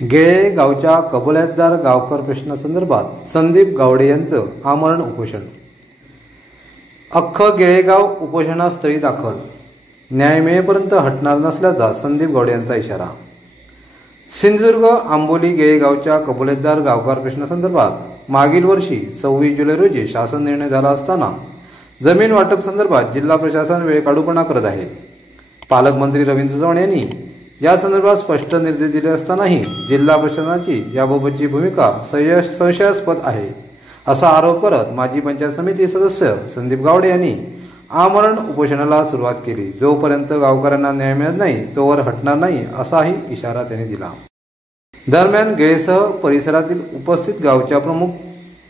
गेळे गावच्या कबुलातदार गावकर प्रश्नासंदर्भात संदीप गावडे यांचं आमरण उपोषण. अख्खं गेळेगाव उपोषणास्थळी दाखल. न्याय मिळेपर्यंत हटणार नसल्याचा संदीप गावडे यांचा इशारा. सिंधुदुर्ग आंबोली गेळेगावच्या कबुलातदार गावकर प्रश्नासंदर्भात मागील वर्षी 26 जुलै रोजी शासन निर्णय झाला असताना जमीन वाटप संदर्भात जिल्हा प्रशासन वेळकाढूपणा करत आहे. पालकमंत्री रवींद्र चव्हाण यांनी या संदर्भात स्पष्ट निर्देश दिले असतानाही जिल्हा प्रशासनाची याबाबतची भूमिका संशयास्पद आहे असा आरोप करत माजी पंचायत समिती सदस्य संदीप गावडे यांनी आमरण उपोषणाला सुरुवात केली. जोपर्यंत गावकऱ्यांना न्याय मिळत नाही तोवर हटणार नाही असाही इशारा त्यांनी दिला. दरम्यान गेळेसह परिसरातील उपस्थित गावच्या प्रमुख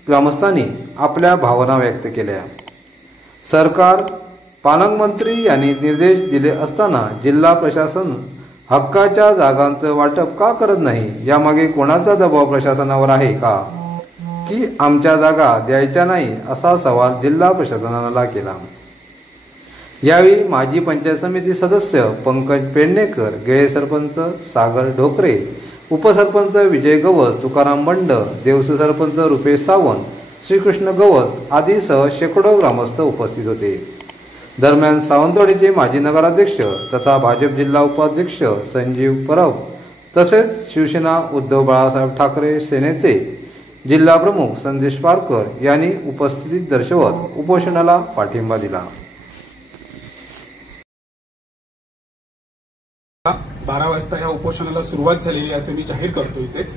ग्रामस्थांनी आपल्या भावना व्यक्त केल्या. सरकार पालकमंत्री यांनी निर्देश दिले असताना जिल्हा प्रशासन हक्काच्या जागांचं वाटप का करत नाही, यामागे कोणाचा दबाव प्रशासनावर आहे का, की आमच्या जागा द्यायच्या नाही असा सवाल जिल्हा प्रशासनाला केला. यावेळी माजी पंचायत समिती सदस्य पंकज पेडणेकर, गेळे सरपंच सागर ढोकरे, उपसरपंच विजय गवस, तुकाराम बंड, देवस सरपंच रुपेश सावंत, श्रीकृष्ण गवस आदीसह शेकडो ग्रामस्थ उपस्थित होते. दरम्यान सावंतवाडीचे माजी नगराध्यक्ष तथा भाजप जिल्हा उपाध्यक्ष संजीव परब तसेच शिवसेना उद्धव बाळासाहेब ठाकरे सेनेचे जिल्हा प्रमुख संदेश पारकर यांनी उपस्थिती दर्शवत उपोषणाला पाठिंबा दिला. 12 वाजता या उपोषणाला सुरुवात झालेली असे मी जाहीर करतो. इथेच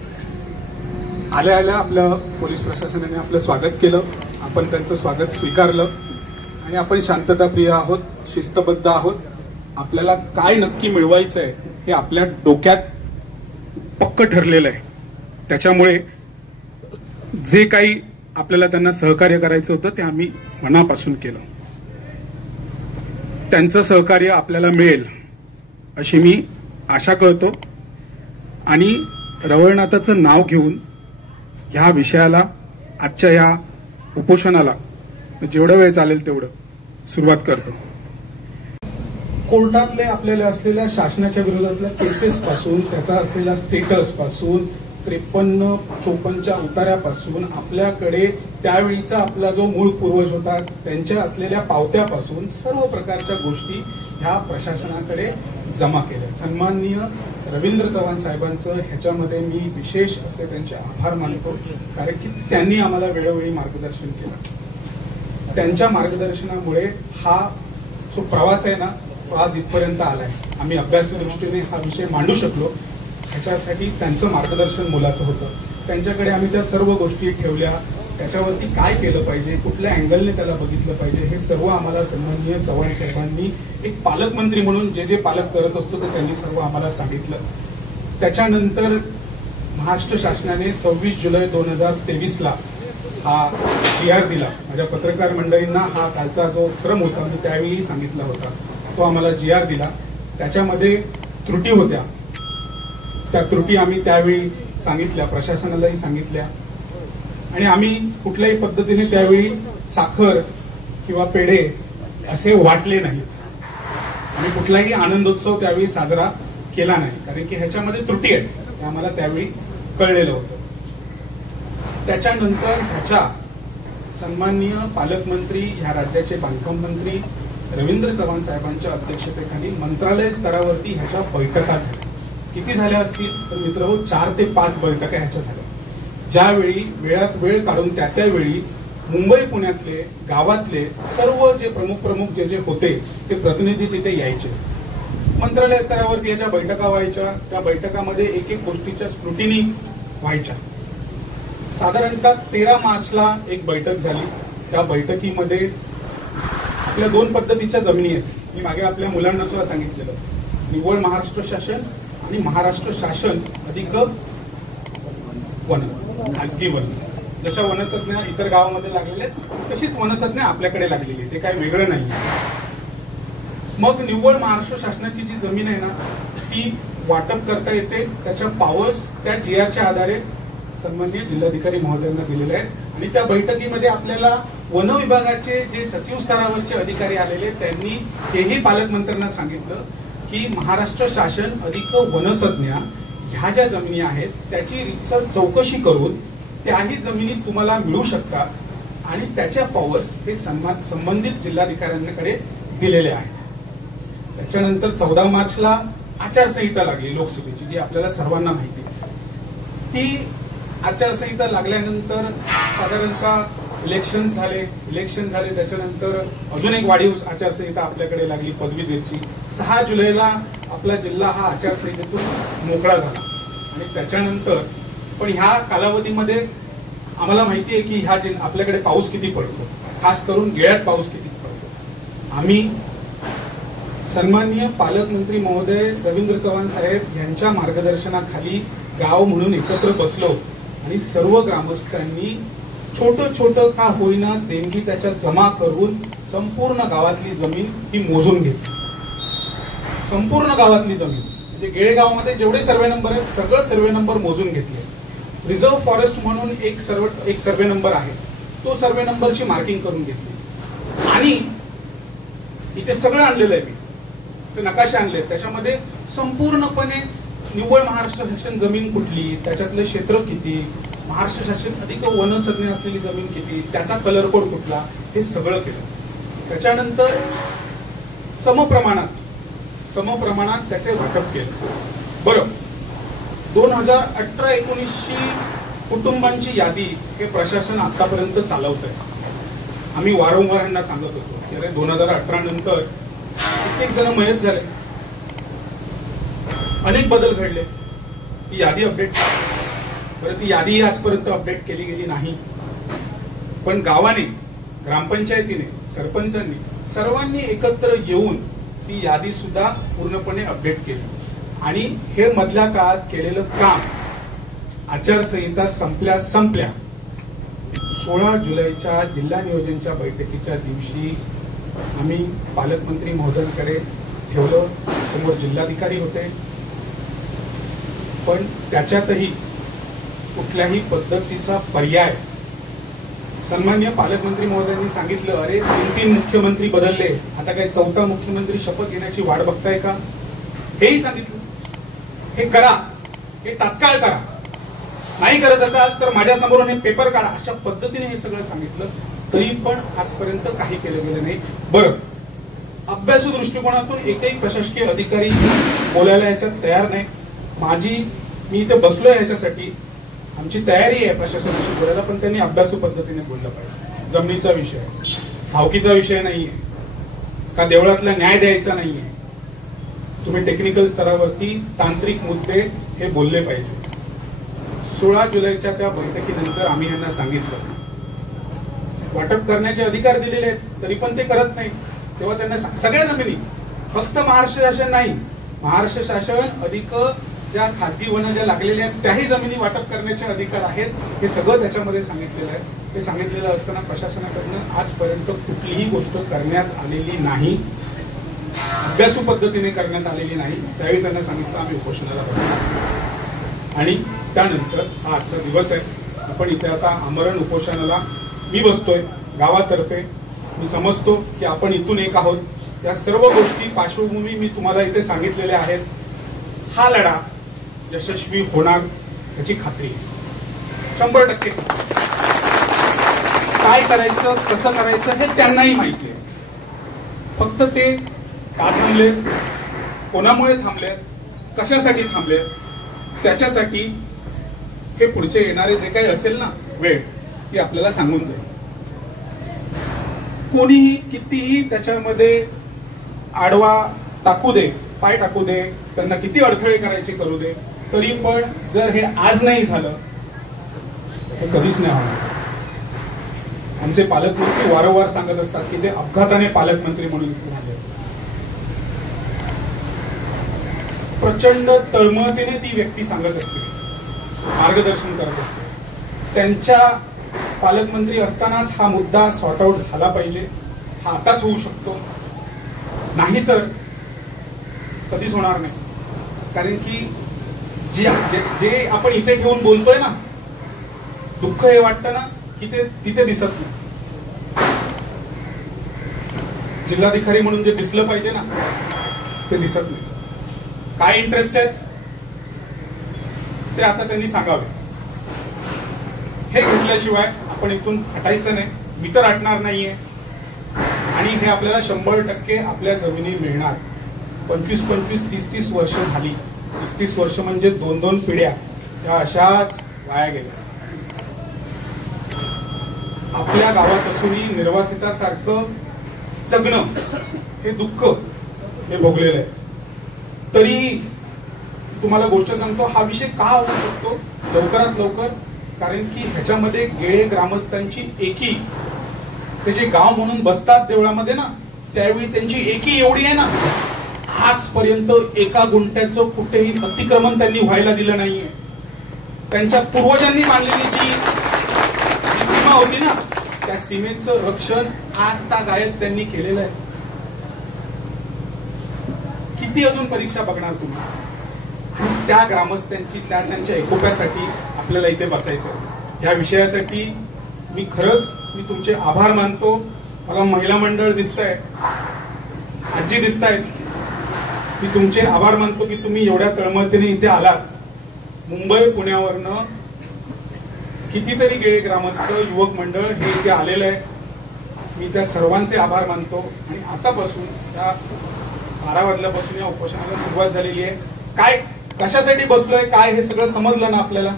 आल्या आल्या आपलं पोलीस प्रशासनाने आपलं स्वागत केलं. आपण त्यांचं स्वागत स्वीकारलं आणि आपण शांतताप्रिय आहोत, शिस्तबद्ध आहोत. आपल्याला काय नक्की मिळवायचं आहे हे आपल्या डोक्यात पक्क ठरलेलं आहे. त्याच्यामुळे जे काही आपल्याला त्यांना सहकार्य करायचं होतं ते आम्ही मनापासून केलं. त्यांचं सहकार्य आपल्याला मिळेल अशी मी आशा करतो आणि रवळनाथाचं नाव घेऊन ह्या विषयाला, आजच्या ह्या उपोषणाला जेवढा वेळ चालेल तेवढं सुरुवात करतो. कोर्टातले आपल्याला असलेल्या शासनाच्या विरोधातल्या केसेस पासून, त्याचा असलेला स्टेटस पासून, 53-54च्या उतार्यापासून, आपल्याकडे त्यावेळीचा आपला जो मूळ पूर्वज होता त्यांच्या असलेल्या पावत्यापासून सर्व प्रकारच्या गोष्टी ह्या प्रशासनाकडे जमा केल्या. सन्माननीय रवींद्र चव्हाण साहेबांचं ह्याच्यामध्ये मी विशेष असे त्यांचे आभार मानतो, कारण की त्यांनी आम्हाला वेळोवेळी मार्गदर्शन केलं. त्यांच्या मार्गदर्शनामुळे हा जो प्रवास आहे ना तो आज इथपर्यंत आलाय. आम्ही अभ्यासू दृष्टीने हा विषय मांडू शकलो ह्याच्यासाठी त्यांचं मार्गदर्शन मोलाचं होतं. त्यांच्याकडे आम्ही त्या सर्व गोष्टी ठेवल्या. त्याच्यावरती काय केलं पाहिजे, कुठल्या अँगलने त्याला बघितलं पाहिजे हे सर्व आम्हाला सन्माननीय चव्हाण साहेबांनी एक पालकमंत्री म्हणून जे पालक करत असतो ते त्यांनी सर्व आम्हाला सांगितलं. त्याच्यानंतर महाराष्ट्र शासनाने 26 जुलै 2023ला हा GR दिला. माझ्या पत्रकार मंडळींना हा कालचा जो क्रम होता मी त्यावेळी सांगितला होता, तो आम्हाला GR दिला. त्याच्यामध्ये त्रुटी होत्या, त्या त्रुटी आम्ही त्यावेळी सांगितल्या, प्रशासनालाही सांगितल्या आणि आम्ही कुठल्याही पद्धतीने त्यावेळी साखर किंवा पेढे असे वाटले नाही. आम्ही कुठलाही आनंदोत्सव त्यावेळी साजरा केला नाही, कारण की ह्याच्यामध्ये त्रुटी आहे हे आम्हाला त्यावेळी कळलेलं होतं. त्याच्यानंतर ह्याच्या सन्माननीय पालकमंत्री, ह्या राज्याचे बांधकाम मंत्री रवींद्र चव्हाण साहेबांच्या अध्यक्षतेखाली मंत्रालय स्तरावरती ह्याच्या बैठका झाल्या. किती झाल्या असतील तर मित्रहो 4 ते 5 बैठका ह्याच्या झाल्या. ज्यावेळी वेळात वेळ काढून त्यावेळी मुंबई पुण्यातले गावातले सर्व जे प्रमुख जे होते ते प्रतिनिधी तिथे यायचे. मंत्रालय स्तरावरती याच्या बैठका व्हायच्या. त्या बैठकामध्ये एक गोष्टीच्या स्क्रुटिनी व्हायच्या. साधारणतः 13 मार्चला एक बैठक झाली. त्या बैठकीमध्ये आपल्या 2 पद्धतीच्या जमिनी आहेत. मी मागे आपल्या मुलांना सुद्धा सांगितलेलं, निव्वळ महाराष्ट्र शासन आणि महाराष्ट्र शासन अधिक वन, खाजगी वन. जशा वनसंज्ञा इतर गावामध्ये लागलेल्या आहेत तशीच वनसंज्ञा आपल्याकडे लागलेली आहे, ते काय वेगळं नाही. मग निव्वळ महाराष्ट्र शासनाची जी जमीन आहे ना ती वाटप करता येते. त्याच्या पावर्स त्या GRच्या आधारे सन्माननीय जिल्हाधिकारी महोदयांना दिलेले आहेत. आणि त्या बैठकीमध्ये आपल्याला वन विभागाचे जे सचिव स्तरावरचे अधिकारी आलेले त्यांनी हेही पालकमंत्र्यांना सांगितलं की महाराष्ट्र शासन अधिक वनसंज्ञा ह्या ज्या जमिनी आहेत त्याची रीतसर चौकशी करून त्याही जमिनी तुम्हाला मिळू शकतात आणि त्याच्या पॉवर्स हे संबंधित जिल्हाधिकाऱ्यांकडे दिलेले आहेत. त्याच्यानंतर 14 मार्चला आचारसंहिता लागली लोकसभेची, जी आपल्याला सर्वांना माहिती आहे. ती आचारसंहिता लागल्यानंतर साधारणतः इलेक्शन झाले. त्याच्यानंतर अजून एक वाढीव आचारसंहिता आपल्याकडे लागली पदवीधरची. 6 जुलैला आपला जिल्हा हा आचारसंहितेतून मोकळा झाला. आणि त्याच्यानंतर पण ह्या कालावधीमध्ये आम्हाला माहिती आहे की आपल्याकडे पाऊस किती पडतो, खास करून गेळ्यात पाऊस किती पडतो. आम्ही सन्माननीय पालकमंत्री महोदय रवींद्र चव्हाण साहेब यांच्या मार्गदर्शनाखाली गाव म्हणून एकत्र बसलो आणि सर्व ग्रामस्थांनी छोटं का होईना देणगी त्याच्यात जमा करून संपूर्ण गावातली जमीन ही मोजून घेतली. संपूर्ण गावातली जमीन म्हणजे गेळेगावामध्ये जेवढे सर्वे नंबर आहेत सगळं सर्वे नंबर मोजून घेतले. रिझर्व्ह फॉरेस्ट म्हणून एक सर्वे नंबर आहे, तो सर्वे नंबरची मार्किंग करून घेतली. आणि इथे सगळं आणलेलं आहे मी, ते नकाशे आणले. त्याच्यामध्ये संपूर्णपणे निव्वळ महाराष्ट्र शासन जमीन कुठली, त्याच्यातलं क्षेत्र किती, महाराष्ट्र शासन अधिक वनसंज्ञा असलेली जमीन किती, त्याचा कलर कोड कुठला, हे सगळं केलं. त्याच्यानंतर समप्रमाणात त्याचे वाटप केलं. बरं, 2018-19ची कुटुंबांची यादी हे प्रशासन आतापर्यंत चालवत आहे. आम्ही वारंवार यांना सांगत होतो की अरे 2018 नंतर कित्येक जण मयत झाले, अनेक बदल घडले, ती यादी अपडेट बरं ती यादी आजपर्यंत अपडेट केली गेली नाही. पण गावाने, ग्रामपंचायतीने, सरपंचांनी सर्वांनी एकत्र येऊन ती यादी सुद्धा पूर्णपणे अपडेट केली. आणि हे मधल्या काळात केलेलं काम आचारसंहिता संपल्या 16 जुलैच्या जिल्हा नियोजनच्या बैठकीच्या दिवशी आम्ही पालकमंत्री महोदयांकडे ठेवलं. समोर जिल्हाधिकारी होते, पण त्याच्यातही कुठल्याही पद्धतीचा पर्याय सन्माननीय पालकमंत्री महोदयांनी सांगितलं, अरे 3 मुख्यमंत्री बदलले, आता काय 4था मुख्यमंत्री शपथ घेण्याची वाट बघताय का, हेही सांगितलं. हे करा, हे तात्काळ करा, नाही करत असाल तर माझ्या समोरून हे पेपर काढा, अशा पद्धतीने हे सगळं सांगितलं. तरी पण आजपर्यंत काही केलं गेलं नाही. बरं, अभ्यासू दृष्टिकोनातून एकही प्रशासकीय अधिकारी बोलायला याच्यात तयार नाही. मी इथे बसलोय याच्यासाठी, आमची तयारी आहे प्रशासनाशी बोलायला, पण त्यांनी अभ्यासू पद्धतीने बोललं पाहिजे. जमिनीचा विषय, भावकीचा विषय नाहीये का, देवळातला न्याय द्यायचा नाहीये. तुम्ही टेक्निकल स्तरावरती तांत्रिक मुद्दे हे बोलले पाहिजे. 16 जुलैच्या त्या बैठकीनंतर आम्ही यांना सांगितलं वाटप करण्याचे अधिकार दिलेले आहेत, तरी पण ते करत नाही. तेव्हा त्यांना सगळ्या जमिनी, फक्त महाराष्ट्र शासन नाही, महाराष्ट्र शासन अधिक ज्या खासगी वन ज्या लागलेल्या आहेत त्याही जमिनी वाटप करण्याचे अधिकार आहेत. हे सगळं त्याच्यामध्ये सांगितलेलं आहे. हे सांगितलेलं असताना प्रशासनाकडनं आजपर्यंत कुठलीही गोष्ट करण्यात आलेली नाही, अभ्यासू पद्धतीने करण्यात आलेली नाही. त्यावेळी त्यांना सांगितलं आम्ही उपोषणाला बसणार. आणि त्यानंतर हा आजचा दिवस आहे. आपण इथे आता आमरण उपोषणाला मी बसतोय गावातर्फे. मी समजतो की आपण इथून एक आहोत. या सर्व गोष्टी पार्श्वभूमी मी तुम्हाला इथे सांगितलेल्या आहेत. हा लढा यशस्वी होणार याची खात्री 100%. काय करायचं, कसं करायचं हे त्यांनाही माहिती आहे. फक्त ते का थांबले, कोणामुळे थांबले, कशासाठी थांबले, त्याच्यासाठी हे पुढचे येणारे जे काही असेल ना वेळ, ती आपल्याला सांगून जाईल. कोणीही कितीही त्याच्यामध्ये आडवा टाकू दे, पाय टाकू दे, त्यांना किती अडथळे करायचे करू दे, तरी पण जर हे आज नाही झालं तर कधीच नाही होणार. आमचे पालकमंत्री वारंवार सांगत असतात की ते अपघाताने पालकमंत्री म्हणून झाले. प्रचंड तळमळतेने ती व्यक्ती सांगत असते, मार्गदर्शन करत असते. त्यांच्या पालकमंत्री असतानाच हा मुद्दा सॉर्ट आउट झाला पाहिजे. हा आताच होऊ शकतो, नाही तर कधीच होणार नाही. कारण की जे आपण इथे ठेवून बोलतोय ना, दुःख हे वाटतं ना की ते तिथे दिसत नाही. जिल्हाधिकारी म्हणून जे दिसलं पाहिजे ना ते दिसत नाही. काय इंटरेस्ट आहेत, ते आता त्यांनी सांगावे. हे घेतल्याशिवाय आपण इथून हटायचं नाही. मी तर हटणार नाहीये. आणि हे आपल्याला 100% आपल्या जमिनी मिळणार. 25-25, 30-30 वर्ष झाली. 30 वर्ष म्हणजे 2-2 पिढ्या त्या अशाच वाया गेल्या. आपल्या गावापासूनही निर्वासितासारखं जगणं हे दुःख हे भोगलेलं आहे. तरी तुम्हाला गोष्ट सांगतो, हा विषय का होऊ शकतो लवकरात लवकर, कारण की ह्याच्यामध्ये गेळे ग्रामस्थांची एकी, ते जे गाव म्हणून बसतात देवळामध्ये ना, त्यावेळी त्यांची एकी एवढी आहे ना, आजपर्यंत एका गुंठ्याचं कुठेही अतिक्रमण त्यांनी व्हायला दिलं नाहीये. त्यांच्या पूर्वजांनी मांडलेली जी सीमा होती ना, त्या सीमेचं रक्षण आज तागायत त्यांनी केलेलं आहे. किती अजून परीक्षा बघणार तुम्ही? आणि त्या ग्रामस्थांची, त्यांच्या एकोप्यासाठी आपल्याला इथे बसायचं. या विषयासाठी मी तुमचे आभार मानतो. मला महिला मंडळ दिसतंय, आजी दिसतायत. मी तुमचे आभार मानतो की तुम्ही एवढ्या तळमळतेने इथे आलात. मुंबई पुण्यावरनं कितीतरी गेले ग्रामस्थ, युवक मंडळ हे इथे आलेलं आहे. मी त्या सर्वांचे आभार मानतो. आणि आतापासून त्या 12 वाजल्यापासून या उपोषणाला सुरुवात झालेली आहे. काय, कशासाठी बसलोय, काय, हे सगळं समजलं ना आपल्याला?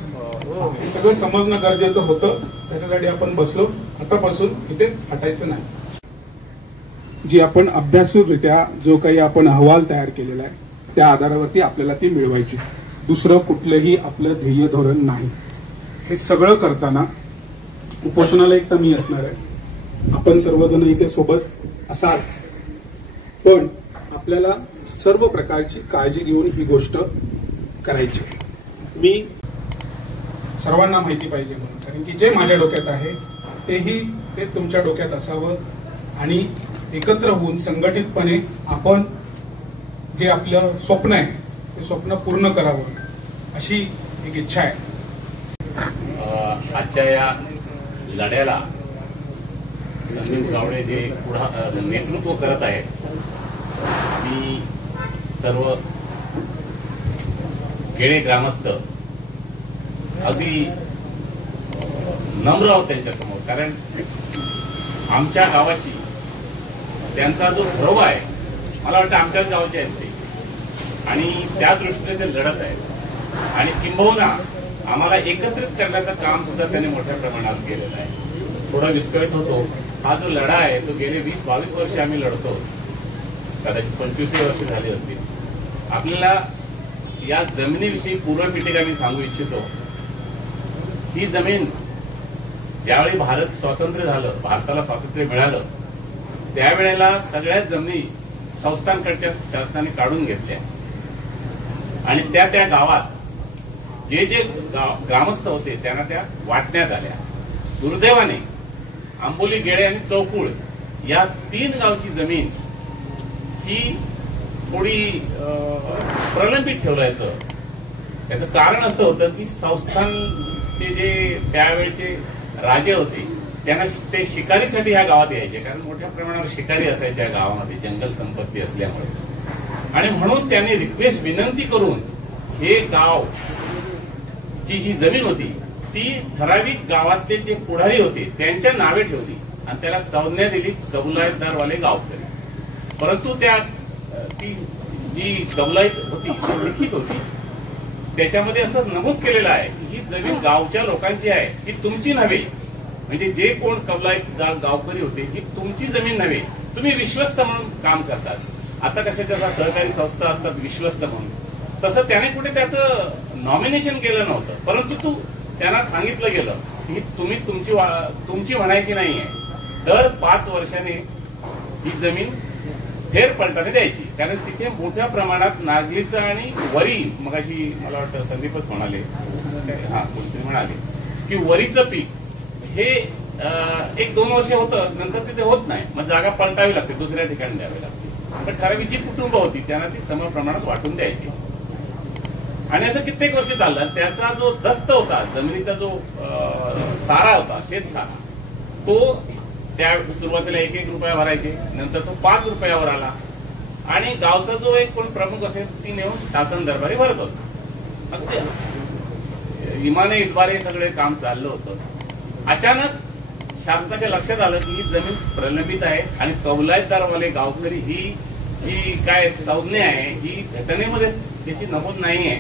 हे सगळं समजणं गरजेचं होतं. त्याच्यासाठी आपण बसलो. आतापासून इथे हटायचं नाही. जी आपण अभ्यासूरित्या जो काही आपण अहवाल तयार केलेला आहे, त्या आधारावरती आपल्याला ती मिळवायची. दुसरं कुठलंही आपलं ध्येय धोरण नाही. हे सगळं करताना उपोषणाला एक तर मी असणार आहे, आपण सर्वजण इथे सोबत असाल, पण आपल्याला सर्व प्रकारची काळजी घेऊन ही गोष्ट करायची. मी सर्वांना माहिती पाहिजे म्हणून, कारण की जे माझ्या डोक्यात आहे ते तुमच्या डोक्यात असावं. आणि एकत्र होऊन संघटितपणे आपण जे आपलं स्वप्न आहे ते स्वप्न पूर्ण करावं, अशी एक इच्छा आहे. आजच्या या लढ्याला संदीप गावडे जे नेतृत्व करत आहेत, आम्ही सर्व गेळे ग्रामस्थ अगदी नम्र आहोत त्यांच्यासमोर. कारण आमच्या गावाशी त्यांचा जो प्रभाव आहे, मला वाटतं आमच्याच गावाचे आहेत ते, आणि त्या दृष्टीने ते लढत आहेत. आणि किंबहुना आम्हाला एकत्रित करण्याचं काम सुद्धा त्यांनी मोठ्या प्रमाणात केलेलं आहे. थोडा विस्कळीत होतो. हा जो लढा आहे तो गेले 20-22 वर्ष आम्ही लढतो, कदाचित 25 वर्ष झाली असतील. आपल्याला या जमिनीविषयी पूर्वपीठिका मी सांगू इच्छितो. ही जमीन ज्यावेळी भारत स्वतंत्र झालं, भारताला स्वातंत्र्य मिळालं, त्यावेळेला सगळ्याच जमिनी संस्थांकडच्या शासनाने काढून घेतल्या आणि त्या गावात जे ग्रामस्थ होते त्यांना त्या वाटण्यात आल्या. दुर्दैवाने आंबोली, गेळे आणि चौकुळ या 3 गावची जमीन ही थोडी प्रलंबित ठेवायचं. त्याचं कारण असं होतं की संस्थानचे जे त्यावेळचे राजे होते त्यांना ते शिकारीसाठी ह्या गावात यायचे, कारण मोठ्या प्रमाणावर शिकारी असायच्या गावामध्ये, जंगल संपत्ती असल्यामुळे. आणि म्हणून त्यांनी रिक्वेस्ट, विनंती करून हे गाव ची जी जमीन होती ती ठराविक गावातले जे पुढारी होते त्यांच्या नावे ठेवली आणि त्याला संज्ञा दिली कबुलातदारवाले गावकरी. परंतु ती जी कबुलात होती ती लिखित होती, त्याच्यामध्ये असं नमूद केलेलं आहे की ही जमीन गावच्या लोकांची आहे, ही तुमची नव्हे. म्हणजे जे कोण कबलातदार गावकरी होते ही तुमची जमीन नव्हे, तुम्ही विश्वस्त म्हणून काम करतात. आता कशाच्या सहकारी संस्था असतात विश्वस्त म्हणून, तसं त्याने कुठे त्याचं नॉमिनेशन केलं नव्हतं, परंतु त्यांना सांगितलं गेलं की तुम्ही तुमची म्हणायची नाहीये. दर 5 वर्षाने ही जमीन फेरपलटाने द्यायची, कारण तिथे मोठ्या प्रमाणात नागलीचं आणि वरी, मगाशी मला वाटतं संदीपच म्हणाले, कोणतरी म्हणाले की वरीचं पीक हे 1-2 वर्ष होतं, नंतर तिथे होत नाही, मग जागा पलटावी लागते, दुसऱ्या ठिकाणी द्यावी लागते. पण ठराविक जी कुटुंब होती त्यांना ती सम प्रमाणात वाटून द्यायची. आणि असं कित्येक वर्ष चाललं. त्याचा जो दस्त होता, जमिनीचा जो सारा होता, शेतसारा, तो त्या सुरुवातीला 1-1 रुपया भरायचे, नंतर तो 5 रुपयावर आला. आणि गावचा जो एक कोण प्रमुख असेल ती नेऊन शासन दरबारी भरत होता. अगदी विमानाद्वारे सगळे काम चाललं होतं. अचानक शासनाच्या लक्षात आलं की ही जमीन प्रलंबित आहे आणि कौलायतदारवाले गावकरी ही जी काय संज्ञा आहे ही घटनेमध्ये त्याची नमूद नाही आहे.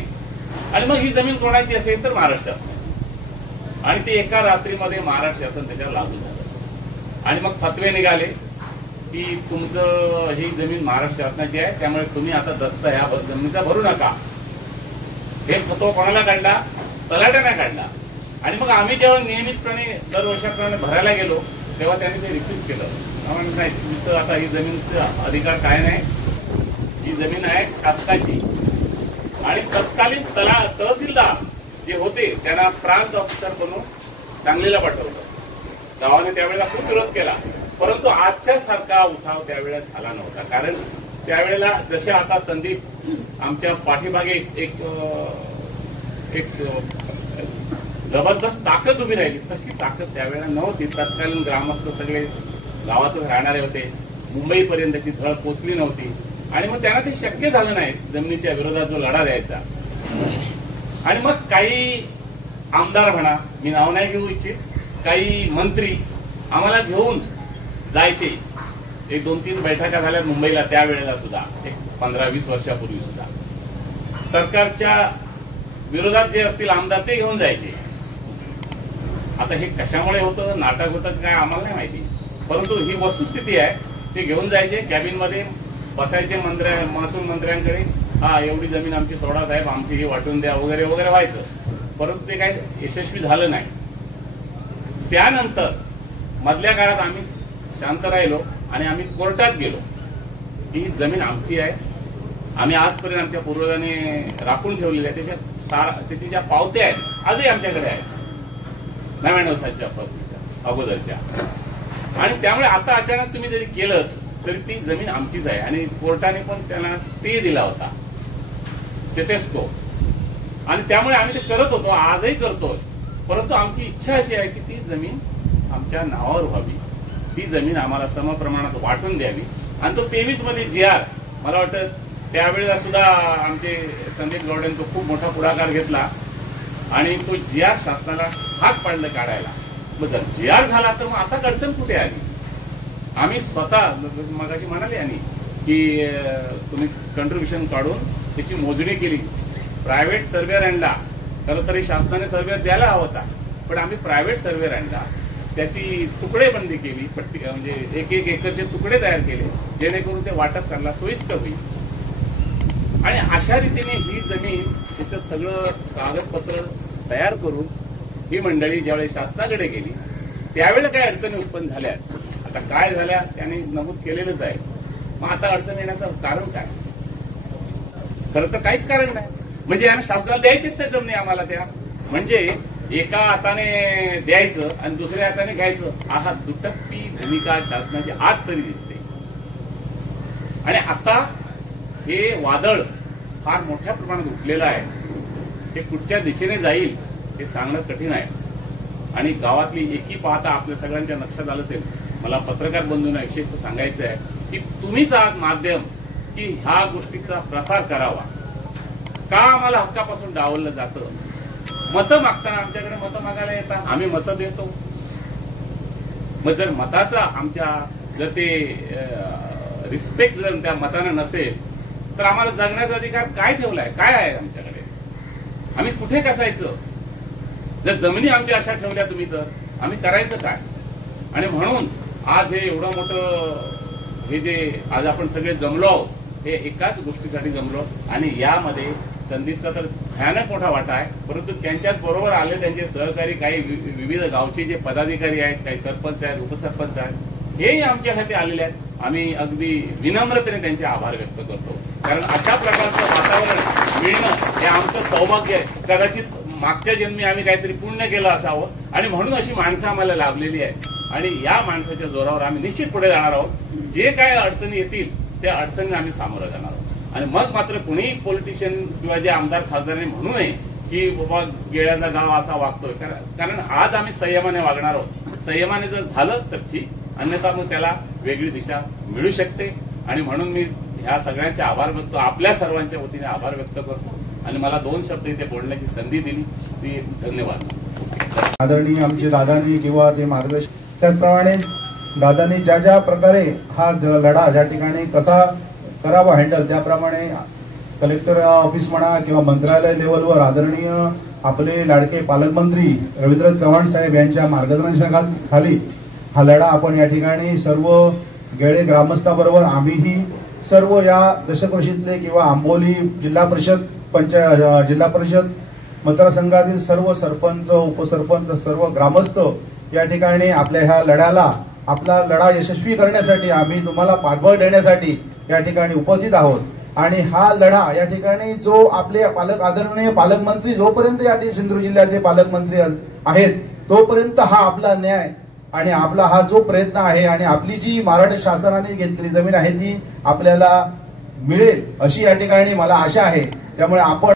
आणि मग ही जमीन कोणाची असेल तर महाराष्ट्र शासन, आणि ते एका रात्रीमध्ये महाराष्ट्र शासन त्याच्यावर लागू झालं. आणि मग फतवे निघाले की तुमचं ही जमीन महाराष्ट्र शासनाची आहे, त्यामुळे तुम्ही आता दस्त ह्या जमिनीचा भरू नका. हे फतवा कोणाला काढला? तलाट्याने काढला. आणि मग आम्ही जेव्हा नियमितपणे दर वर्षाप्रमाणे भरायला गेलो तेव्हा त्यांनी ते रिफ्यूज केलं. आम्हाला नाही, तुमचं आता ही जमीनचा अधिकार काय नाही, ही जमीन आहे शासनाची. आणि तत्कालीन तहसीलदार जे होते त्यांना प्रांत ऑफिसर बनवून सांगलीला पाठवलं. गावाने त्यावेळेला खूप विरोध केला, परंतु आजच्या सारखा उठाव त्यावेळेला झाला नव्हता. कारण त्यावेळेला जसे आता संदीप आमच्या पाठीमागे एक जबरदस्त ताकद उभी राहिली, तशी ताकद त्यावेळेला नव्हती. तत्कालीन ग्रामस्थ सगळे गावातून राहणारे होते, मुंबईपर्यंतची झळ पोचली नव्हती. आणि मग त्यांना ते शक्य झालं नाही जमिनीच्या विरोधात जो लढा द्यायचा. आणि मग काही आमदार म्हणा, मी नाव नाही घेऊ इच्छित, काही मंत्री आम्हाला घेऊन जायचे. एक 2-3 बैठका झाल्या मुंबईला त्यावेळेला सुद्धा, एक 15-20 वर्षापूर्वी सुद्धा. सरकारच्या विरोधात जे असतील आमदार ते घेऊन जायचे. आता हे कशामुळे होतं, नाटक होतं काय आम्हाला नाही माहिती, परंतु ही वस्तुस्थिती आहे. ते घेऊन जायचे, कॅबिनमध्ये बसायचे, महसूल मंत्र्यांकडे, हा एवढी जमीन आमची सोडा साहेब, आमची ही वाटून द्या वगैरे वगैरे व्हायचं. परंतु ते काही यशस्वी झालं नाही. त्यानंतर मधल्या काळात आम्ही शांत राहिलो आणि आम्ही कोर्टात गेलो की ही जमीन आमची आहे, आम्ही आजपर्यंत आमच्या पूर्वजांनी राखून ठेवलेली आहे, त्याची ज्या पावत्या आहेत आजही आमच्याकडे आहेत 99 सालच्या पासूनच्या अगोदरच्या. आणि त्यामुळे आता अचानक तुम्ही जरी केलं तरी ती जमीन आमचीच आहे. आणि कोर्टाने पण त्यांना स्टे दिला होता, स्टेटस्को. आणि त्यामुळे आम्ही ते करत होतो, आजही करतोय. परंतु आमची इच्छा अशी आहे की ती जमीन आमच्या नावावर व्हावी, ती जमीन आम्हाला समप्रमाणात वाटून द्यावी. आणि तो 23 मध्ये GR, मला वाटतं त्यावेळेला सुद्धा आमचे संदीप गौड्यांनी तो खूप मोठा पुढाकार घेतला आणि तो GR शासनाला हात पाडलं काढायला. मग जर GR झाला तर मग आता अडचण कुठे आली? आम्ही स्वतः मगाशी म्हणाले आणि की तुम्ही कंट्रीब्युशन काढून त्याची मोजणी केली, प्रायव्हेट सर्वेअर आणला. खरं तरी शासनाने सर्वेअर द्यायला हवा होता, पण आम्ही प्रायव्हेट सर्वेअर आणला, त्याची तुकडे बंदी केली, पट्टी म्हणजे 1-1 एकरचे तुकडे तयार केले जेणेकरून ते वाटप करायला सोयीस्कर होईल. आणि अशा रीतीने ही जमीन तिचं सगळं कागदपत्र तयार करून ही मंडळी ज्यावेळेस शासनाकडे गेली त्यावेळेला काही अडचणी उत्पन्न झाल्या. आता काय झाल्या त्यांनी नमूद केलेलंच आहे. मग आता अडचण येण्याचं कारण काय? खरं तर काहीच कारण नाही. म्हणजे यांना शासनाला द्यायचीच नाही जमिनी आम्हाला त्या. म्हणजे एका हाताने द्यायचं आणि दुसऱ्या हाताने घ्यायचं, हा दुटप्पी भूमिका शासनाची आज तरी दिसते. आणि आता हे वादळ फार मोठ्या प्रमाणात उठलेलं आहे. हे कुठच्या दिशेने जाईल हे सांगणं कठीण आहे. आणि गावातली एकी पाहता आपल्या सगळ्यांच्या लक्षात आलं असेल, मला पत्रकार बंधूंना विशेषतः सांगायचं आहे की तुम्हीच आज माध्यम की ह्या गोष्टीचा प्रसार करावा. का आम्हाला हक्कापासून डावललं जातं? मतं मागताना आमच्याकडे मतं मागायला येतात, आम्ही मतं देतो. मग जर मताचा आमच्या जर ते रिस्पेक्ट जर त्या मतानं नसेल तर आम्हाला जगण्याचा अधिकार काय ठेवलाय? काय आहे आमच्याकडे? आम्ही कुठे कसायचं? जर जमिनी आमच्या अशा ठेवल्या तुम्ही तर आम्ही करायचं काय? आणि म्हणून आज हे एवढं मोठं हे जे आज आपण सगळे जमलो आहोत हे एकाच गोष्टीसाठी जमलो. आणि यामध्ये संदीपचा तर भयानक मोठा वाटा आहे, परंतु त्यांच्याच बरोबर आले त्यांचे सहकारी, काही विविध गावचे जे पदाधिकारी आहेत, काही सरपंच आहेत, उपसरपंच आहेत, हेही आमच्यासाठी आलेले आहेत. आम्ही अगदी विनम्रतेने त्यांचे आभार व्यक्त करतो. कारण अशा प्रकारचं वातावरण मिळणं हे आमचं सौभाग्य आहे. कदाचित मागच्या जन्मी आम्ही काहीतरी पुण्य केलं असावं आणि म्हणून अशी माणसं आम्हाला लाभलेली आहेत. आणि या माणसाच्या जोरावर आम्ही निश्चित पुढे जाणार आहोत. जे काय अडचणी येतील त्या अडचणींना आम्ही सामोरं जाणार आहोत. आणि मग मात्र कुणीही पॉलिटिशियन किंवा जे आमदार खासदारांनी म्हणू नये की बाबा गेळ्याचा गाव असा वागतोय. कारण आज आम्ही संयमाने वागणार आहोत. संयमाने जर झालं तर ठीक, अन्यथा मग त्याला वेगळी दिशा मिळू शकते. आणि म्हणून मी ह्या सगळ्यांचे आभार व्यक्त, आपल्या सर्वांच्या वतीने आभार व्यक्त करतो. आणि मला 2 शब्द इथे बोलण्याची संधी दिली ती धन्यवाद। आदरणीय आमचे दादांनी किंवा ते मार्गदर्शन, त्याचप्रमाणे दादांनी ज्या प्रकारे हा लढा ज्या ठिकाणी कसा करावा हँडल, त्याप्रमाणे कलेक्टर ऑफिस म्हणा किंवा मंत्रालय लेवलवर आदरणीय आपले लाडके पालकमंत्री रवींद्र चव्हाण साहेब यांच्या मार्गदर्शनाखाली हा लढा आपण या ठिकाणी सर्व गेळे ग्रामस्थाबरोबर आम्हीही सर्व या दशकृषीतले किंवा आंबोली जिल्हा परिषद मतदारसंघातील सर्व सरपंच उपसरपंच सर्व ग्रामस्थ या ठिकाणी आपल्या ह्या लढ्याला आपला लढा यशस्वी करण्यासाठी आम्ही तुम्हाला पाठबळ देण्यासाठी या ठिकाणी उपस्थित आहोत। आणि हा लढा या ठिकाणी जो आपले आदरणीय पालकमंत्री जोपर्यंत या ठिकाणी सिंधुदुर्ग जिल्ह्याचे पालकमंत्री आहेत तोपर्यंत हा आपला न्याय आणि आपला हा जो प्रयत्न आहे आणि आपली जी महाराष्ट्र शासनाने घेतलेली जमीन आहे ती आपल्याला मिळेल अशी या ठिकाणी मला आशा आहे। त्यामुळे आपण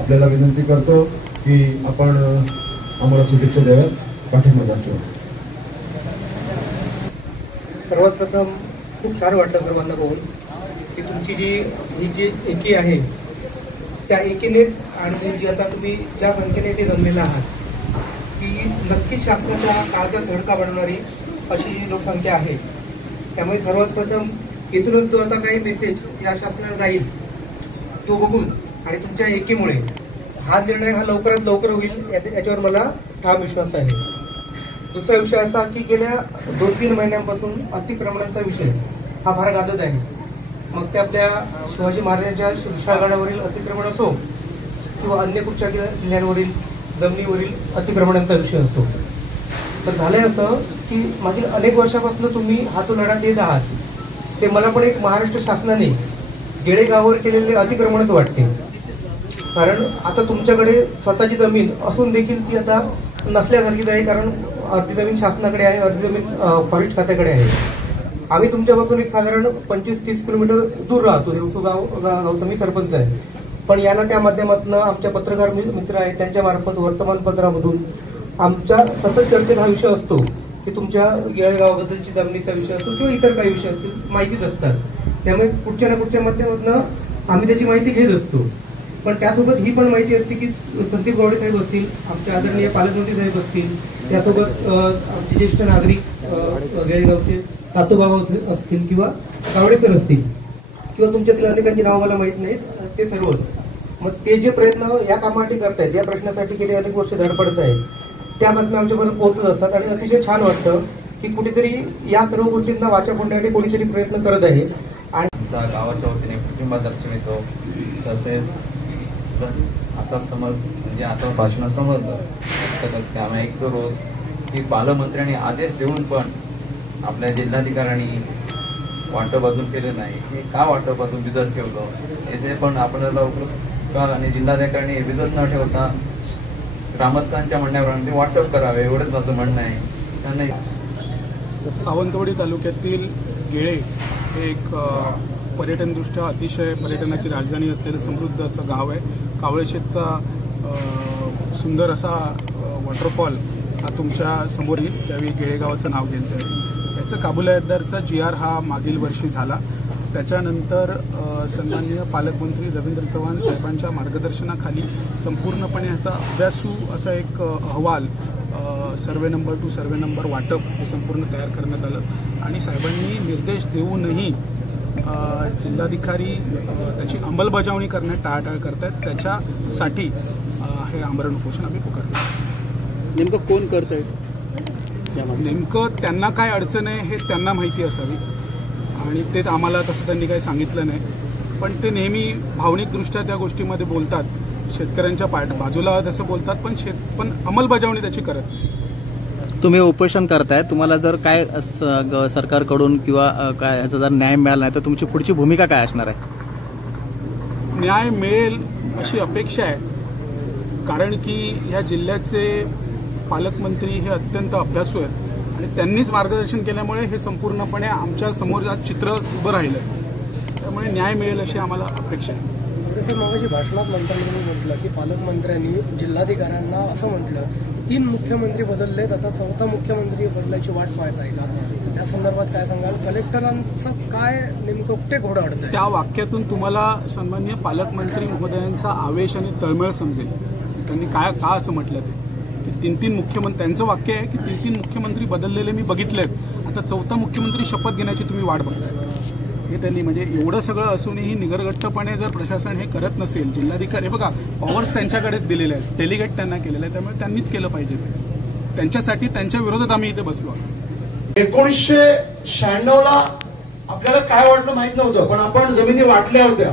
आपल्याला विनंती करतो की आपण आम्हाला शुभेच्छा द्याव्यात, पाठिंबा द्यावा। सर्वात प्रथम खूप छान वाटलं सर्वांना बघून की तुमची ही जी एकी आहे त्या एकीनेच आणि जी आता तुम्ही ज्या संख्येने ते जमलेला आहात ती नक्कीच शासनाच्या काळजात धडका बनवणारी अशी ही लोकसंख्या आहे। त्यामुळे सर्वात प्रथम इथूनच जो आता काही मेसेज या शासनाला जाईल तो बघून आणि तुमच्या एकीमुळे हा निर्णय हा लवकरात लवकर होईल याच्यावर मला ठाम विश्वास आहे। दुसरा विषय असा की गेल्या 2-3 महिन्यांपासून अतिक्रमणाचा विषय हा फार गाजत आहे। मग ते आपल्या शिवाजी महाराजांच्या विशाळगडावरील अतिक्रमण असो किंवा अन्य कुठच्या किल्ल्यांवरील जमिनीवरील अतिक्रमणांचा विषय असतो। तर झालंय असं की मागील अनेक वर्षापासून तुम्ही हा जो लढा देत आहात ते मला पण एक महाराष्ट्र शासनाने गेळे गावावर केलेले अतिक्रमणच वाटते। कारण आता तुमच्याकडे स्वतःची जमीन असून देखील ती आता नसल्यासारखीच आहे, कारण अर्धी जमीन शासनाकडे आहे, अर्धी जमीन फॉरेस्ट खात्याकडे आहे। आम्ही तुमच्यापासून एक साधारण 25-30 किलोमीटर दूर राहतो, देवसू गावचा मी सरपंच आहे। पण यांना त्या माध्यमातून आमच्या पत्रकार मित्र आहेत त्यांच्या मार्फत वर्तमानपत्रामधून आमच्या सतत चर्चेत हा विषय असतो की तुमच्या येळगावाबद्दलची जमिनीचा विषय असतो किंवा इतर काही विषय असतील माहितीच असतात। त्यामुळे कुठच्या ना कुठच्या माध्यमातून आम्ही त्याची माहिती घेत असतो। पण त्यासोबत ही पण माहिती असते की संदीप गावडे साहेब असतील, आमचे आदरणीय पालकमंत्री साहेब असतील, त्यासोबत आमचे ज्येष्ठ नागरिक गेळेगावचे तातोबाबा असतील किंवा गावडे सर असतील किंवा तुमच्यातील अनेकांची नावं मला माहीत नाहीत ते सर्वच। मग ते जे प्रयत्न या कामासाठी करतायत या प्रश्नासाठी गेले अनेक वर्ष धडपडत आहेत त्या बातम्या आमच्यापर्यंत पोहोचत असतात आणि अतिशय छान वाटतं की कुठेतरी या सर्व गोष्टींना वाचा फोडण्यासाठी कोणीतरी प्रयत्न करत आहे। आणि गावाच्या वतीने पाठिंबा दर्शवितो। तसेच आता समज म्हणजे आता भाषण समजलं सगळंच की आम्ही ऐकतो रोज की पालकमंत्र्यांनी आदेश देऊन पण आपल्या जिल्हाधिकाऱ्यांनी वाटप अजून केलं नाही, की का वाटप अजून विजत ठेवलं याचे पण आपल्याला लवकर आणि जिल्हाधिकाऱ्यांनी विजत न ठेवता ग्रामस्थांच्या म्हणण्याप्रमाणे वाटप करावे एवढंच माझं म्हणणं आहे। त्यांना सावंतवाडी तालुक्यातील गेळे हे एक पर्यटनदृष्ट्या अतिशय पर्यटनाची राजधानी असलेलं समृद्ध असं गाव आहे। कावळेशेतचा सुंदर असा वॉटरफॉल हा तुमच्या समोर येईल ज्यावेळी गेळेगावाचं नाव घेतलं आहे। याचं काबुलायतदारचा GR हा मागील वर्षी झाला। त्याच्यानंतर सन्माननीय पालकमंत्री रवींद्र चव्हाण साहेबांच्या मार्गदर्शनाखाली संपूर्णपणे ह्याचा अभ्यासू असा एक अहवाल सर्वे नंबर 2 सर्वे नंबर वाटप हे संपूर्ण तयार करण्यात आलं आणि साहेबांनी निर्देश देऊनही जिल्हाधिकारी त्याची अंमलबजावणी करण्यात टाळाटाळ करतात। त्याच्यासाठी हे आमरण उपोषण आम्ही पुकारतो। नेमकं कोण करत आहे, नेमकं त्यांना काय अडचण आहे हे त्यांना माहिती असावी आणि ते आम्हाला तसं त्यांनी काही सांगितलं नाही। पण ते नेहमी भावनिकदृष्ट्या त्या गोष्टीमध्ये बोलतात, शेतकऱ्यांच्या बाजूला तसं बोलतात, पण अंमलबजावणी त्याची करत नाही। तुम्ही उपोषण करताय, तुम्हाला जर काय सरकारकडून किंवा काय ह्याचा जर न्याय मिळाला नाही तर तुमची पुढची भूमिका काय असणार आहे? न्याय मिळेल अशी अपेक्षा आहे, कारण की ह्या जिल्ह्याचे पालकमंत्री हे अत्यंत अभ्यासू आहेत आणि त्यांनीच मार्गदर्शन केल्यामुळे हे संपूर्णपणे आमच्या समोर चित्र उभं राहिलं, त्यामुळे न्याय मिळेल अशी आम्हाला अपेक्षा आहे। सर मगाशी भाषणात मंत्र्यांनी म्हटलं की पालकमंत्र्यांनी जिल्हाधिकाऱ्यांना असं म्हटलं 3 मुख्यमंत्री बदललेत, आता 4था मुख्यमंत्री बदलायची वाट पाहत आहे का? संदर्भात काय सांगाल? कलेक्टरांचं काय नेमकं कुठे घोडं अडतंय? त्या वाक्यातून तुम्हाला सन्माननीय पालकमंत्री महोदयांचा आवेश आणि तळमळ समजेल. त्यांनी का असं म्हटलं ते तीन मुख्यमंत्री, त्यांचं वाक्य आहे की तीन मुख्यमंत्री बदललेले मी बघितलेत, आता चौथा मुख्यमंत्री शपथ घेण्याची तुम्ही वाट बघताय. हे त्यांनी म्हणजे एवढं सगळं असूनही निगरगट्टपणे जर प्रशासन हे करत नसेल, जिल्हाधिकारी बघा पॉवर्स त्यांच्याकडेच दिलेले आहेत, डेलिगेट त्यांना केलेलं आहे, त्यामुळे त्यांनीच केलं पाहिजे. त्यांच्यासाठी त्यांच्या विरोधात आम्ही इथे बसलो. 1996ला आपल्याला काय वाटलं माहित नव्हतं, पण आपण जमिनी वाटल्या होत्या.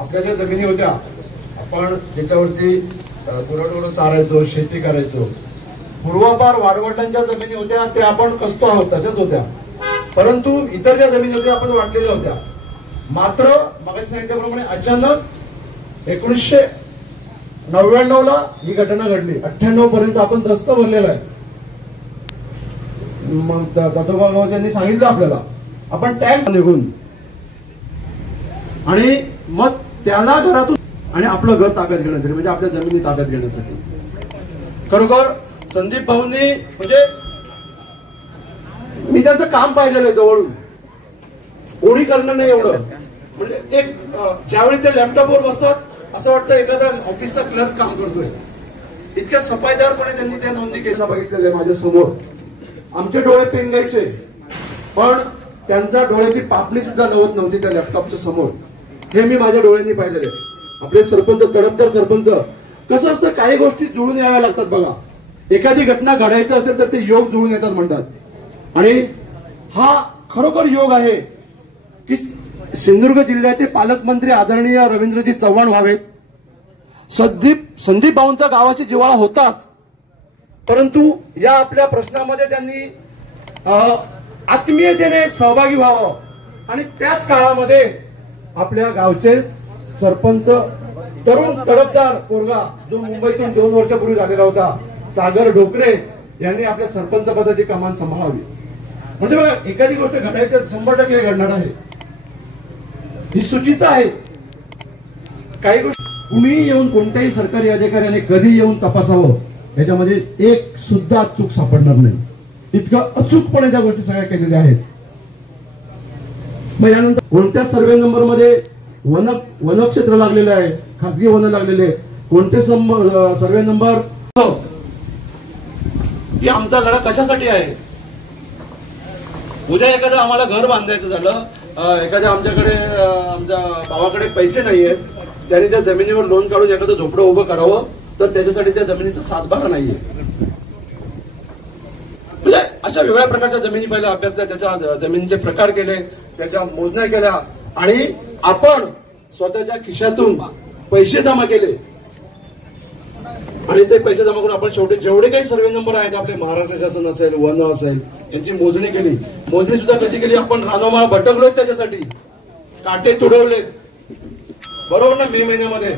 आपल्या ज्या जमिनी होत्या आपण ज्याच्यावरती गुरढोरं चारायचो, शेती करायचो, पूर्वापार वाडवडिलांच्या जमिनी होत्या त्या आपण कसतो आहोत तशाच होत्या. परंतु इतर ज्या जमिनी होत्या आपण वाटलेल्या होत्या. मात्र मगाशी सांगितल्याप्रमाणे अचानक 1999ला ही घटना घडली. 98 पर्यंत आपण दस्त भरलेला आहे. मग दत्तोबा यांनी सांगितलं आपल्याला आपण टॅक्स निघून आणि मग त्याला घरातून आणि आपलं घर ताब्यात घेण्यासाठी म्हणजे आपल्या जमिनी ताब्यात घेण्यासाठी खरोखर संदीप भाऊंनी म्हणजे मी त्यांचं काम पाहिलेलं आहे जवळून. कोणी करणं नाही एवढं. म्हणजे एक ज्यावेळी ते लॅपटॉपवर बसतात असं वाटतं एखादा ऑफिसचा क्लर्क काम करतोय. इतक्या सफाईदारपणे त्यांनी त्या नोंदी केल्या बघितलेल्या आहे माझ्या समोर. आमचे डोळे पेंगायचे पण त्यांच्या डोळ्याची पापणी सुद्धा नवत नव्हती त्या लॅपटॉपच्या समोर. हे मी माझ्या डोळ्यांनी पाहिलेले. आपले सरपंच, तडफदार सरपंच, कसं असतं काही गोष्टी जुळून याव्या लागतात बघा. एखादी घटना घडायचं असेल तर ते योग जुळून येतात म्हणतात. आणि हा खरोखर योग आहे की सिंधुदुर्ग जिल्ह्याचे पालकमंत्री आदरणीय रवींद्रजी चव्हाण व्हावेत. संदीप भाऊंचा गावाची जिव्हाळा होताच, परंतु या आपल्या प्रश्नामध्ये त्यांनी आत्मीयतेने सहभागी व्हावं. आणि त्याच काळामध्ये आपल्या गावचे सरपंच, तरुण तडफदार पोरगा जो मुंबईतून 2 वर्षापूर्वी झालेला होता, सागर ढोकरे यांनी आपल्या सरपंच पदाची कमान सांभाळावी. म्हणजे बघा एखादी गोष्ट घडायचं 100% घडणार आहे. ही सुचिता आहे. काही गोष्टी कुणीही येऊन कोणत्याही सरकारी अधिकाऱ्याने कधी येऊन तपासावं याच्यामध्ये एक सुद्धा चूक सापडणार नाही. इतकं अचूकपणे त्या गोष्टी सगळ्या केलेल्या आहेत. मग यानंतर कोणत्या सर्वे नंबर मध्ये वनक्षेत्र लागलेलं आहे, खासगी वन लागलेले, कोणते सर्वे नंबर, की आमचा लढा कशासाठी आहे. उद्या एखादं आम्हाला घर बांधायचं झालं, एखाद्या आमच्याकडे आमच्या भावाकडे पैसे नाहीयेत, त्यांनी त्या जमिनीवर लोन काढून एखादं झोपडं उभं करावं तर त्याच्यासाठी त्या जमिनीचा 7/12 नाहीये. म्हणजे अशा वेगळ्या प्रकारच्या जमिनी पहिल्या अभ्यासल्या, त्याच्या जमिनीचे प्रकार केले, त्याच्या मोजण्या केल्या आणि आपण स्वतःच्या खिशातून पैसे जमा केले. आणि ते पैसे जमा करून आपण शेवटी जेवढे काही सर्वे नंबर आहेत आपले महाराष्ट्र शासन असेल, वन असेल, यांची मोजणी केली. मोजणी सुद्धा कशी केली आपण, रानोमाळ भटकलोय त्याच्यासाठी, काटे तुडवलेत बरोबर ना. मे महिन्यामध्ये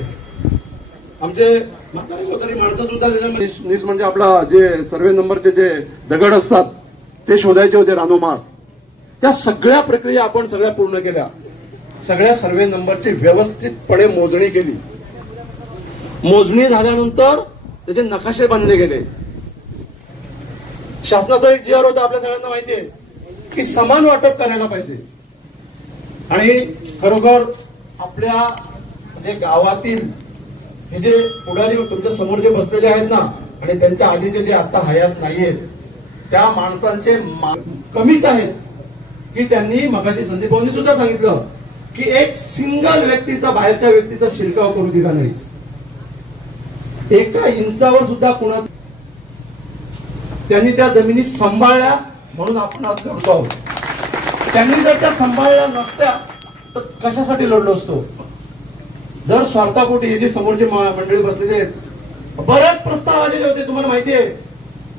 आमचे म्हातारी माणसं सुद्धा त्याच्यामध्ये म्हणजे आपला जे सर्वे नंबरचे जे दगड असतात ते शोधायचे होते रानोमाळ. त्या सगळ्या प्रक्रिया आपण सगळ्या पूर्ण केल्या. सगळ्या सर्वे नंबरची व्यवस्थितपणे मोजणी केली. मोजणी झाल्यानंतर त्याचे नकाशे बांधले गेले. शासनाचा एक जी आर होता आपल्या सगळ्यांना माहितीये की समान वाटप करायला पाहिजे. आणि खरोखर आपल्या जे गावातील हे जे पुढारी तुमच्या समोर जे बसलेले आहेत ना, आणि त्यांच्या आधीचे जे आता हयात नाहीयेत, त्या माणसांचे कमीच आहेत की त्यांनी मगाशी संदीप भाऊंनी सुद्धा सांगितलं की एक सिंगल व्यक्तीचा, बाहेरच्या व्यक्तीचा शिरकाव करू दिला नाही. एका इंचावर सुद्धा कुणाचा त्यांनी त्या जमिनी सांभाळल्या म्हणून आपण आज लढतो आहोत. त्यांनी जर त्या सांभाळल्या नसत्या तर कशासाठी लढलो असतो. जर स्वार्थापोटी हे जे समोरचे मंडळी बसलेले आहेत, बरेच प्रस्ताव आलेले होते तुम्हाला माहिती आहे.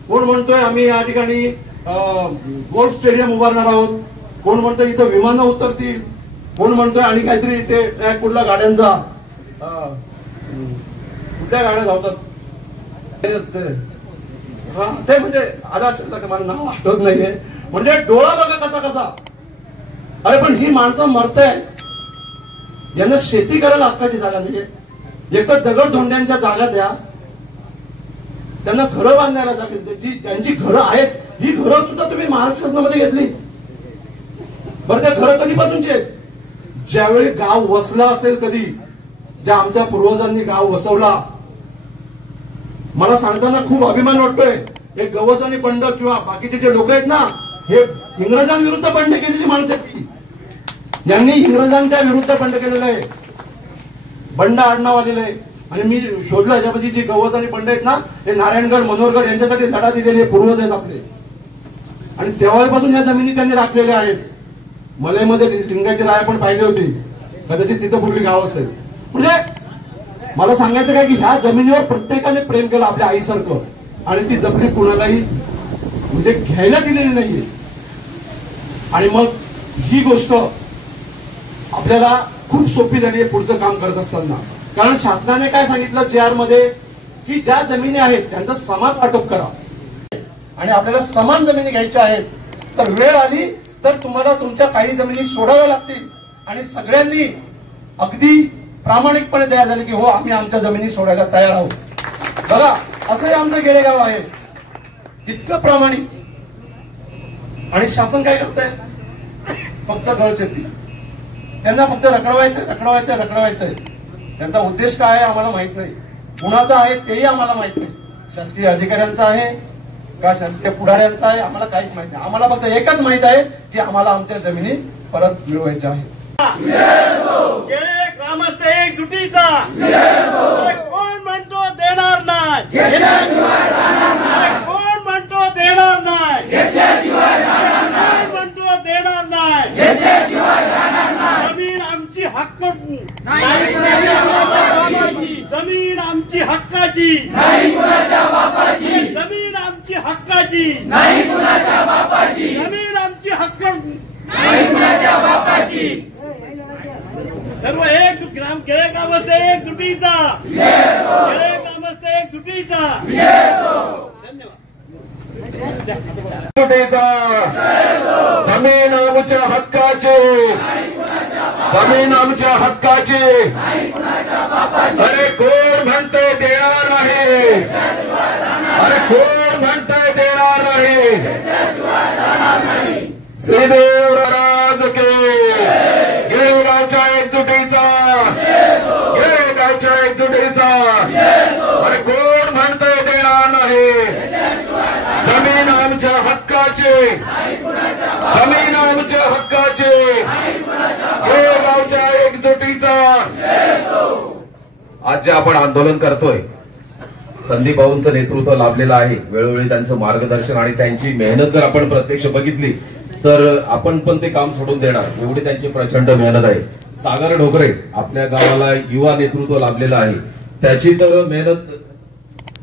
कोण म्हणतोय आम्ही या ठिकाणी गोल्फ स्टेडियम उभारणार आहोत, कोण म्हणतोय इथं विमानं उतरतील, कोण म्हणतोय आणि काहीतरी इथे ट्रॅक कुठला गाड्यांचा, कुठल्या गाड्या धावतात हा ते म्हणजे आला असेल तर मला नाव आठवत नाहीये. म्हणजे डोळा बघा कसा कसा. अरे पण ही माणसं मरतायत, यांना शेती करायला हक्काची जागा नाहीये. एक तर दगड धोंड्यांच्या जागा द्या, त्यांना घरं बांधायला जागा, ज्यांची घरं आहेत ही घरं सुद्धा तुम्ही महाराष्ट्र शासनामध्ये घेतली. बरं त्या घर कधीपासूनचे आहेत? ज्यावेळी गाव वसला असेल, कधी ज्या आमच्या पूर्वजांनी गाव वसवला, मला सांगताना खूप अभिमान वाटतोय. हे गवस आणि बंड किंवा बाकीचे जे लोक आहेत ना, हे इंग्रजांविरुद्ध बंड केलेली माणसं आहेत. यांनी इंग्रजांच्या विरुद्ध बंड केलेलं आहे. बंड आडनाव आलेलं आहे. आणि मी शोधलं याच्यामध्ये जी गवस आणि बंड आहेत ना, हे नारायणगड, मनोहरगड यांच्यासाठी लढा दिलेले पूर्वज आहेत आपले. आणि तेव्हापासून या जमिनी त्यांनी राखलेल्या आहेत. मलईमध्ये लिंगाची राय पण पाहिली होती, कदाचित तिथं पूर्वी गाव असेल. म्हणजे मला सांगायचं काय की ह्या जमिनीवर प्रत्येकाने प्रेम केलं आपल्या आईसारखं, आणि ती जपली, कुणालाही म्हणजे घ्यायला दिलेली नाहीये. आणि मग ही गोष्ट आपल्याला खूप सोपी झाली आहे पुढचं काम करत असताना. कारण शासनाने काय सांगितलं JR मध्ये की ज्या जमिनी आहेत त्यांचं समान वाटप करा, आणि आपल्याला समान जमिनी घ्यायच्या आहेत. तर वेळ आली तर तुम्हाला तुमच्या काही जमिनी सोडाव्या लागतील, आणि सगळ्यांनी अगदी प्रामाणिकपणे तयार झाले की हो आम्ही आमच्या जमिनी सोडायला तयार आहोत. बघा असंही आमचं गेलेगाव आहे, इतकं प्रामाणिक. आणि शासन काय करतंय? फक्त गळचेपी. त्यांना फक्त रखडवायचंय. त्यांचा उद्देश काय आहे आम्हाला माहित नाही, कुणाचा आहे तेही आम्हाला माहित नाही. शासकीय अधिकाऱ्यांचा आहे का शासकीय पुढाऱ्यांचा आहे आम्हाला काहीच माहित नाही. आम्हाला फक्त एकच माहित आहे की आम्हाला आमच्या जमिनी परत मिळवायच्या आहेत. ग्रामस्थ एकजुटीचा कोण म्हणतो देणार नाही, कोण म्हणतो देणार नाही, कोण म्हणतो देणार नाही. जमीन आमची हक्काची, जमीन आमची हक्काची, जमीन आमची हक्काची, जमीन आमची हक्काची. सर्व एक केळे ग्रामस्थ एकजुटीचा, केळे ग्रामस्थ एकजुटीचा. जमीन आमच्या हक्काची, जमीन आमच्या हक्काची. अरे कोण म्हणतंय देणार नाही, अरे कोण म्हणतंय देणार नाही. श्रीदेव महाराज के, गेगावच्या एकजुटीचा, गेगावच्या एकजुटीचा. अरे कोण म्हणतंय देणार नाही. जमीन आमच्या हक्काची, जमीन आमच्या हक्काची, गेगावच्या एकजुटीचा. आज जे आपण आंदोलन करतोय, संदीप भाऊंचं नेतृत्व लाभलेलं आहे. वेळोवेळी त्यांचं मार्गदर्शन आणि त्यांची मेहनत जर आपण प्रत्यक्ष बघितली तर आपण पण ते काम सोडून देणार, एवढी त्यांची प्रचंड मेहनत आहे. सागर ढोकरे आपल्या गावाला युवा नेतृत्व लाभलेलं आहे, त्याची तर मेहनत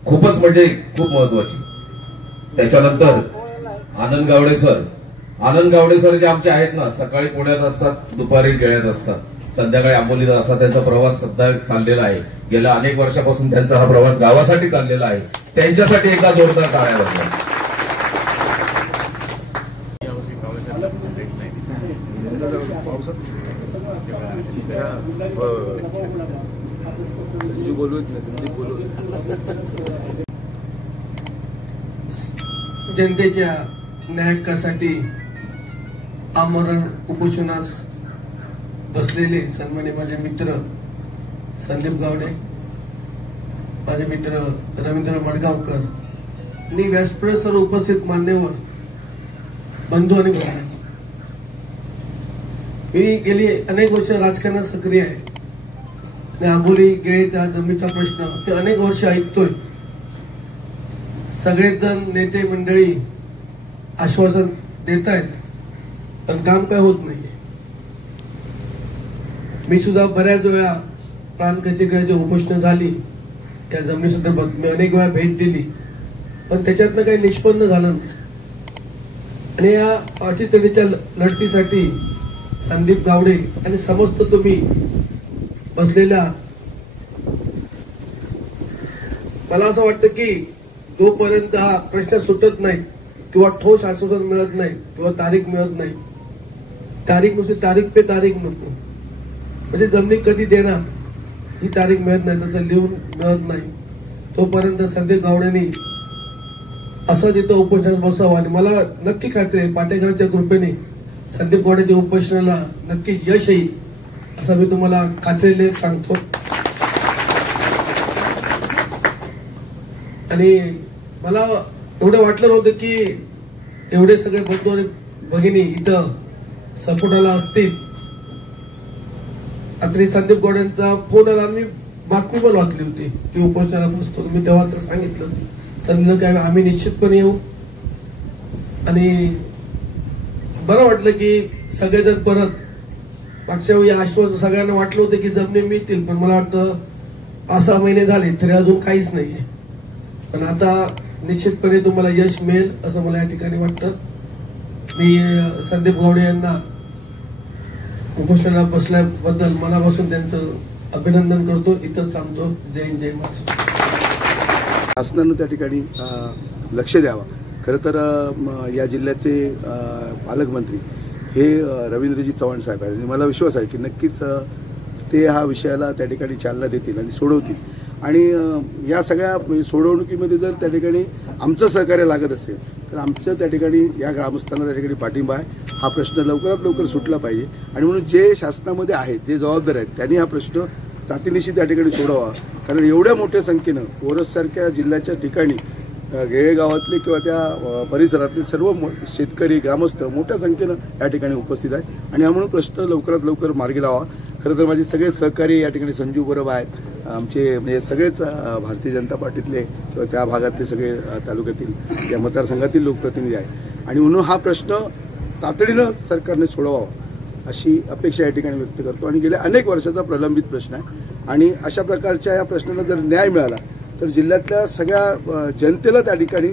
खूपच म्हणजे खूप महत्वाची. त्याच्यानंतर आनंद गावडे सर जे आमचे आहेत ना, सकाळी पुण्यात असतात, दुपारी गेळ्यात असतात, संध्याकाळी आंबोलीत असा त्यांचा प्रवास सध्या चाललेला आहे. गेल्या अनेक वर्षापासून त्यांचा हा प्रवास गावासाठी चाललेला आहे. त्यांच्यासाठी एकदा जोरदार टाळ्या वाजवा. जनतेच्या न्याय हक्कासाठी आमरण उपोषणास बसलेले सन्माननीय माझे मित्र संदीप गावडे, माझे मित्र रवींद्र मडगावकर आणि व्यासपीठावर उपस्थित मान्यवर बंधू आणि भगिनी, मी गेली अनेक वर्ष राजकारणात सक्रिय आहे. आंबोली गेळीचा जमिनीचा प्रश्न ते अनेक वर्ष ऐकतोय. सगळेच जण नेते मंडळी आश्वासन देत आहेत, पण काम काय होत नाहीये. मी सुद्धा बऱ्याच वेळा प्रांत कचेरीकडे उपोषण झाली या जमिनी संदर्भात मी अनेक वेळा भेट दिली, पण त्याच्यातनं काही निष्पन्न झालं नाही. आणि या अटीतडीच्या लढतीसाठी संदीप गावडे आणि समस्त तुम्ही बसलेल्या, मला असं वाटतं की जोपर्यंत हा प्रश्न सुटत नाही किंवा ठोस आश्वासन मिळत नाही किंवा तारीख मिळत नाही, तारीख नुसती तारीख पे तारीख नको, म्हणजे जमिनी कधी देणार ही तारीख मिळत नाही, त्याचं लिहून मिळत नाही, तोपर्यंत संदीप गावडेंनी असं तिथं उपोषणास बसावं. आणि मला नक्की खात्री आहे पाटेकरांच्या कृपेने संदीप गोड्यांच्या उपोषणाला नक्की यश येईल असं मी तुम्हाला खात्रीने सांगतो. आणि मला एवढं वाटलं नव्हतं की एवढे सगळे बंधू आणि भगिनी इथं सपोर्टाला असतील. रात्री संदीप गोड्यांचा फोन आला, मी बातमी पण वाचली होती की उपोषणाला बसतो. मी तेव्हा तर सांगितलं संदीप काय आम्ही निश्चितपणे येऊ. आणि बरं वाटलं की सगळेजण परत मागच्या वेळी आश्वासन सगळ्यांना वाटलं होतं की जमिनी मिळतील, पण मला वाटतं 5-6 महिने झाले तरी अजून काहीच नाहीये. पण आता निश्चितपणे तुम्हाला यश मिळेल असं मला या ठिकाणी वाटतं. मी संदीप गोडे यांना उपोषणाला बसल्याबद्दल मनापासून त्यांचं अभिनंदन करतो. इथंच थांबतो. जय हिंद, जय महाराष्ट्र. शासनानं त्या ठिकाणी लक्ष द्यावं. खरं तर या जिल्ह्याचे पालकमंत्री हे रवींद्रजी चव्हाण साहेब आहेत आणि मला विश्वास आहे की नक्कीच ते हा विषयाला त्या ठिकाणी चालना देतील आणि सोडवतील. आणि या सगळ्या सोडवणुकीमध्ये जर त्या ठिकाणी आमचं सहकार्य लागत असेल तर आमचं त्या ठिकाणी या ग्रामस्थांना त्या ठिकाणी पाठिंबा आहे. हा प्रश्न लवकरात लवकर सुटला पाहिजे आणि म्हणून जे शासनामध्ये आहेत, जे जबाबदार आहेत, त्यांनी हा प्रश्न तातडीशी त्या ठिकाणी सोडवा. कारण एवढ्या मोठ्या संख्येनं ओरससारख्या जिल्ह्याच्या ठिकाणी गेळेगावातले किंवा त्या परिसरातले सर्व शेतकरी ग्रामस्थ मोठ्या संख्येनं या ठिकाणी उपस्थित आहेत आणि म्हणून प्रश्न लवकरात लवकर मार्गी लावा. खरं तर माझे सगळे सहकारी या ठिकाणी संजीव बरोबर आहेत. आमचे म्हणजे सगळेच भारतीय जनता पार्टीतले किंवा त्या भागातले सगळे तालुक्यातील या मतदारसंघातील लोकप्रतिनिधी आहेत आणि म्हणून हा प्रश्न तातडीनं सरकारने सोडवावा अशी अपेक्षा या ठिकाणी व्यक्त करतो. आणि गेल्या अनेक वर्षाचा प्रलंबित प्रश्न आहे आणि अशा प्रकारच्या या प्रश्नाला जर न्याय मिळाला तर जिल्ह्यातल्या सगळ्या जनतेला त्या ठिकाणी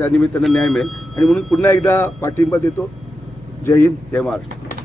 या निमित्तानं न्याय मिळेल आणि म्हणून पुन्हा एकदा पाठिंबा देतो. जय हिंद, जय महाराष्ट्र.